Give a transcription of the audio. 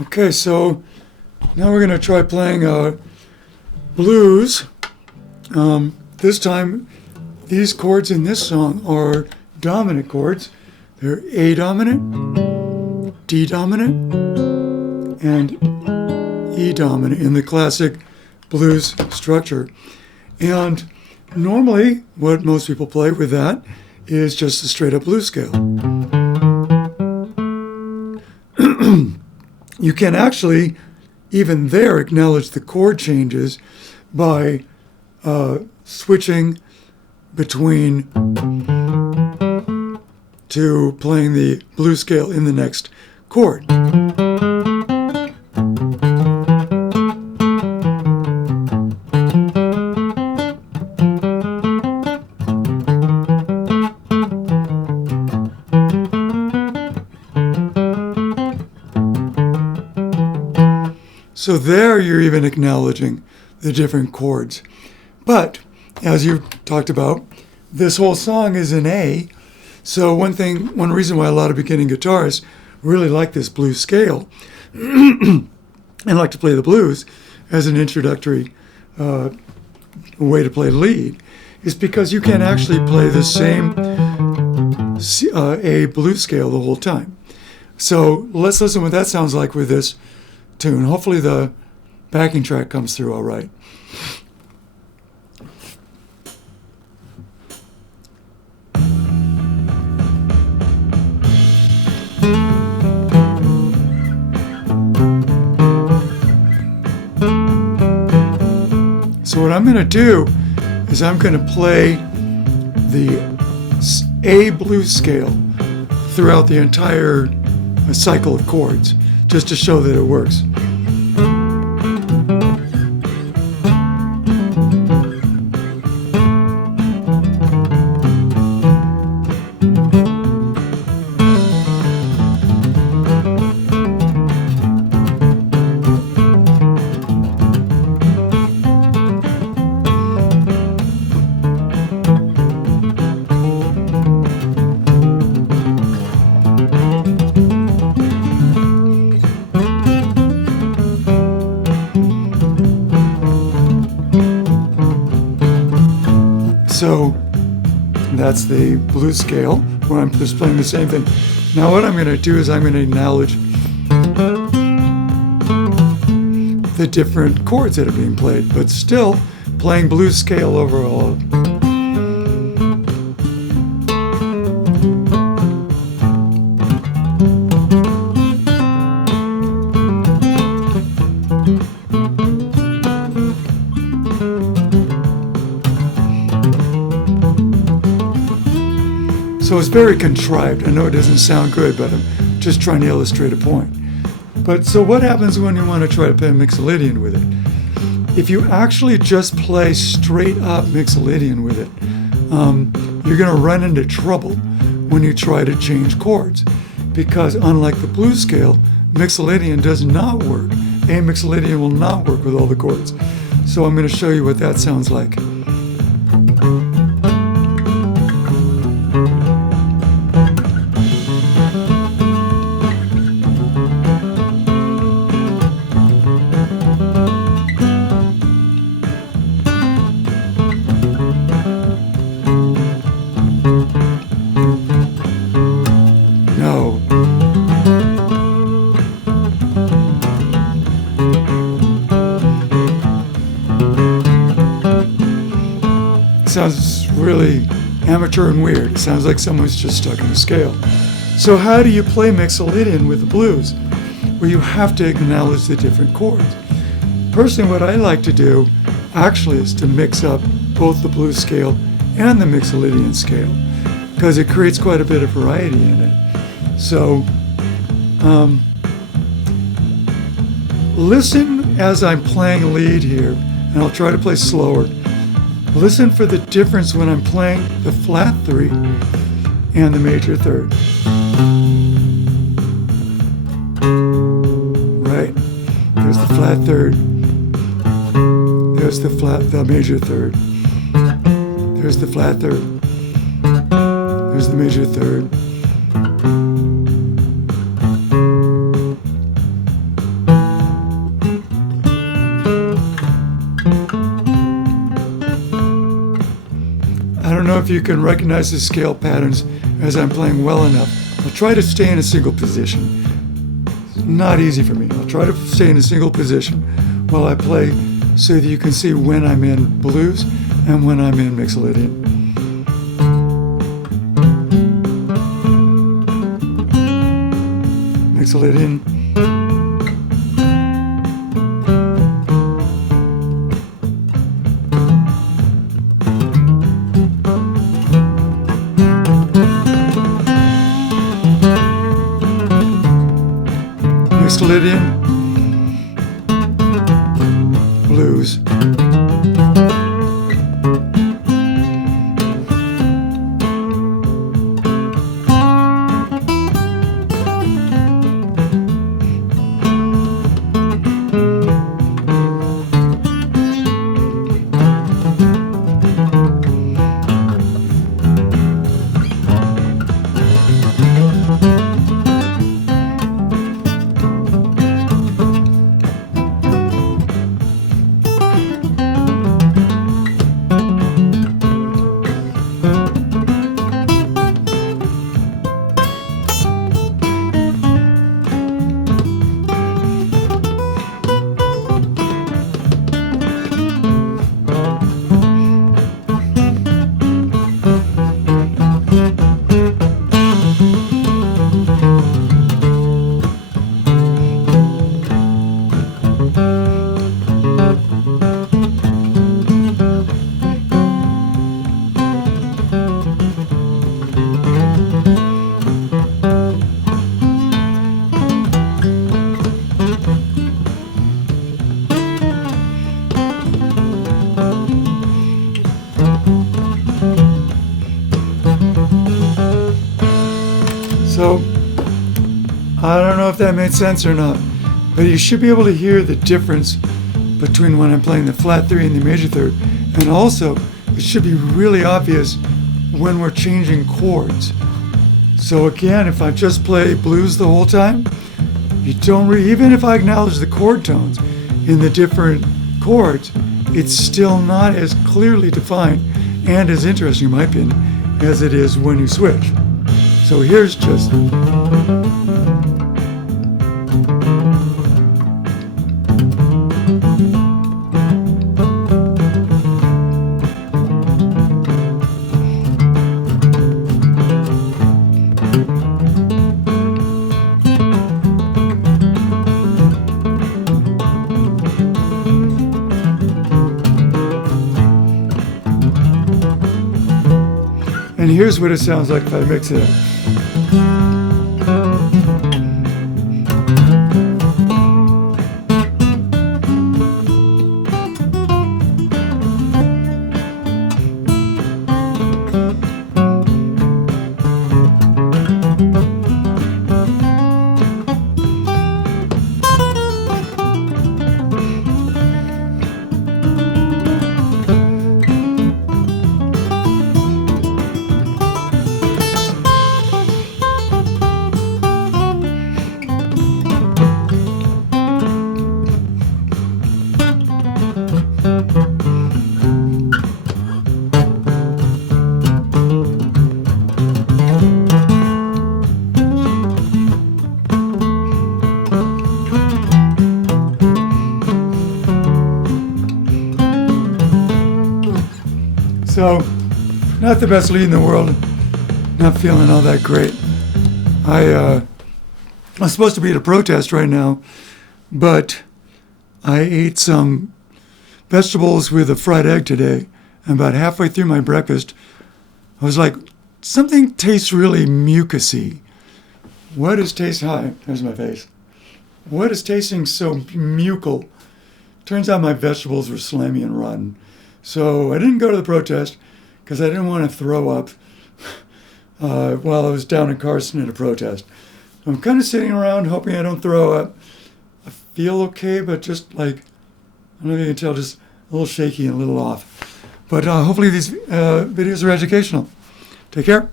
Okay, so now we're going to try playing blues. This time, these chords in this song are dominant chords. They're A dominant, D dominant, and E dominant in the classic blues structure. And normally, what most people play with that is just a straight up blues scale. You can actually, even there, acknowledge the chord changes by switching between to playing the blues scale in the next chord. So there you're even acknowledging the different chords. But, as you talked about, this whole song is in A. So one reason why a lot of beginning guitarists really like this blues scale and like to play the blues as an introductory way to play lead is because you can actually play the same A blues scale the whole time. So let's listen what that sounds like with this tune. Hopefully the backing track comes through all right. So what I'm going to do is I'm going to play the A blues scale throughout the entire cycle of chords, just to show that it works. So that's the blues scale where I'm just playing the same thing. Now what I'm going to do is I'm going to acknowledge the different chords that are being played, but still playing blues scale overall. So it's very contrived. I know it doesn't sound good, but I'm just trying to illustrate a point. But so what happens when you want to try to play Mixolydian with it? If you actually just play straight up Mixolydian with it, you're going to run into trouble when you try to change chords. Because unlike the blues scale, Mixolydian does not work. A Mixolydian will not work with all the chords. So I'm going to show you what that sounds like. Sounds really amateur and weird. It sounds like someone's just stuck in a scale. So how do you play Mixolydian with the blues? Well, you have to acknowledge the different chords. Personally, what I like to do actually is to mix up both the blues scale and the Mixolydian scale because it creates quite a bit of variety in it. So listen as I'm playing lead here, and I'll try to play slower. Listen for the difference when I'm playing the flat 3 and the major 3rd. Right? There's the flat 3rd. There's the major 3rd. There's the flat 3rd. There's the major 3rd. you can recognize the scale patterns as I'm playing well enough. I'll try to stay in a single position. Not easy for me. I'll try to stay in a single position while I play so that you can see when I'm in blues and when I'm in Mixolydian. Mixolydian. Mixolydian, blues. So, I don't know if that made sense or not, but you should be able to hear the difference between when I'm playing the flat 3 and the major 3rd. And also, it should be really obvious when we're changing chords. So again, if I just play blues the whole time, you don't even if I acknowledge the chord tones in the different chords, it's still not as clearly defined and as interesting, in my opinion, as it is when you switch. So here's just... And here's what it sounds like if I mix it up. So, not the best lead in the world, not feeling all that great. I'm supposed to be at a protest right now, but I ate some vegetables with a fried egg today, and about halfway through my breakfast, I was like, something tastes really mucusy. What is tasting? Hi, there's my face. What is tasting so mucal? Turns out my vegetables were slimy and rotten. So I didn't go to the protest because I didn't want to throw up while I was down in Carson at a protest. I'm kind of sitting around hoping I don't throw up. I feel okay, but just like, I don't know if you can tell, just a little shaky and a little off. But hopefully these videos are educational. Take care.